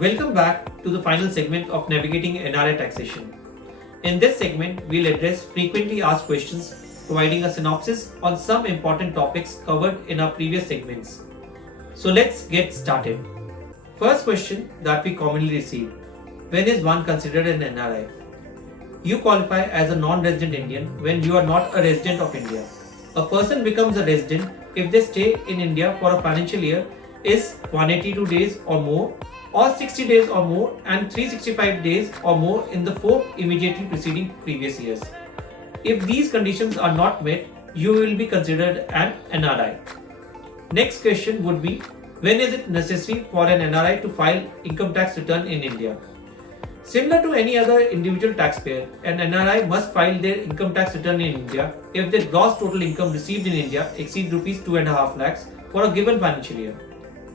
Welcome back to the final segment of Navigating NRI Taxation. In this segment, we'll address frequently asked questions, providing a synopsis on some important topics covered in our previous segments. So let's get started. First question that we commonly receive: when is one considered an NRI? You qualify as a non-resident Indian when you are not a resident of India. A person becomes a resident if they stay in India for a financial year is 182 days or more, or 60 days or more, and 365 days or more in the 4 immediately preceding previous years. If these conditions are not met, you will be considered an NRI. Next question would be: when is it necessary for an NRI to file income tax return in India? Similar to any other individual taxpayer, an NRI must file their income tax return in India if their gross total income received in India exceeds Rs 2.5 lakhs for a given financial year.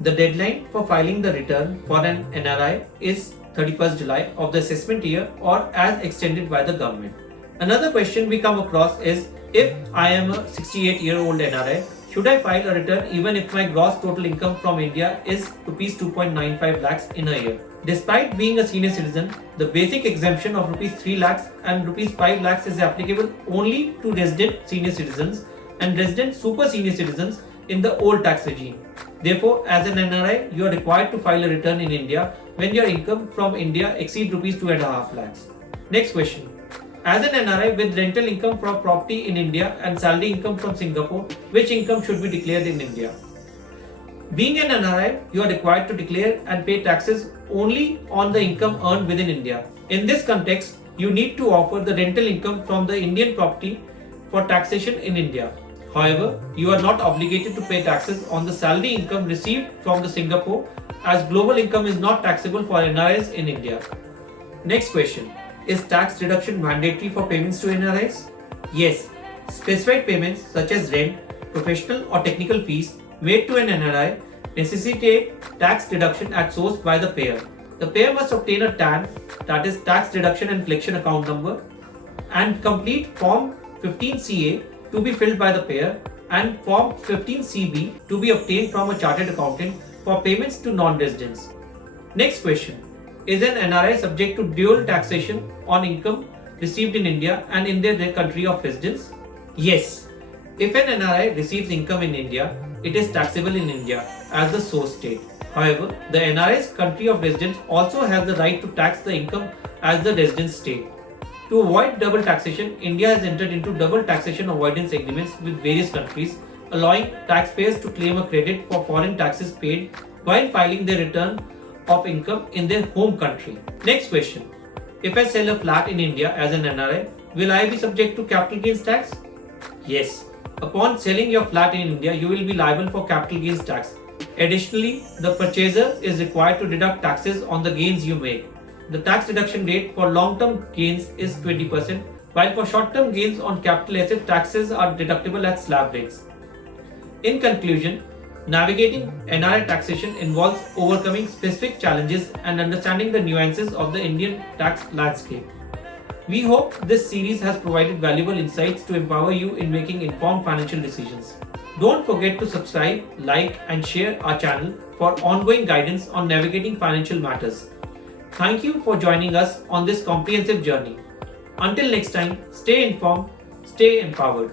The deadline for filing the return for an NRI is 31st July of the assessment year or as extended by the government. Another question we come across is: if I am a 68-year-old NRI, should I file a return even if my gross total income from India is Rs 2.95 lakhs in a year? Despite being a senior citizen, the basic exemption of Rs 3 lakhs and Rs 5 lakhs is applicable only to resident senior citizens and resident super senior citizens in the old tax regime. Therefore, as an NRI, you are required to file a return in India when your income from India exceeds Rs 2.5 lakhs. Next question: as an NRI with rental income from property in India and salary income from Singapore, which income should be declared in India? Being an NRI, you are required to declare and pay taxes only on the income earned within India. In this context, you need to offer the rental income from the Indian property for taxation in India. However, you are not obligated to pay taxes on the salary income received from the Singapore, as global income is not taxable for NRIs in India. Next question: is tax deduction mandatory for payments to NRIs? Yes, specified payments such as rent, professional or technical fees made to an NRI necessitate tax deduction at source by the payer. The payer must obtain a TAN, that is Tax Deduction and Collection Account Number, and complete Form 15CA to be filled by the payer and Form 15CB to be obtained from a chartered accountant for payments to non-residents. Next question: is an NRI subject to dual taxation on income received in India and in their country of residence? Yes. If an NRI receives income in India, it is taxable in India as the source state. However, the NRI's country of residence also has the right to tax the income as the residence state. To avoid double taxation, India has entered into double taxation avoidance agreements with various countries, allowing taxpayers to claim a credit for foreign taxes paid while filing their return of income in their home country. Next question: if I sell a flat in India as an NRI, will I be subject to capital gains tax? Yes. Upon selling your flat in India, you will be liable for capital gains tax. Additionally, the purchaser is required to deduct taxes on the gains you make. The tax deduction rate for long-term gains is 20%, while for short-term gains on capital asset, taxes are deductible at slab rates. In conclusion, navigating NRI taxation involves overcoming specific challenges and understanding the nuances of the Indian tax landscape. We hope this series has provided valuable insights to empower you in making informed financial decisions. Don't forget to subscribe, like, and share our channel for ongoing guidance on navigating financial matters. Thank you for joining us on this comprehensive journey. Until next time, stay informed, stay empowered.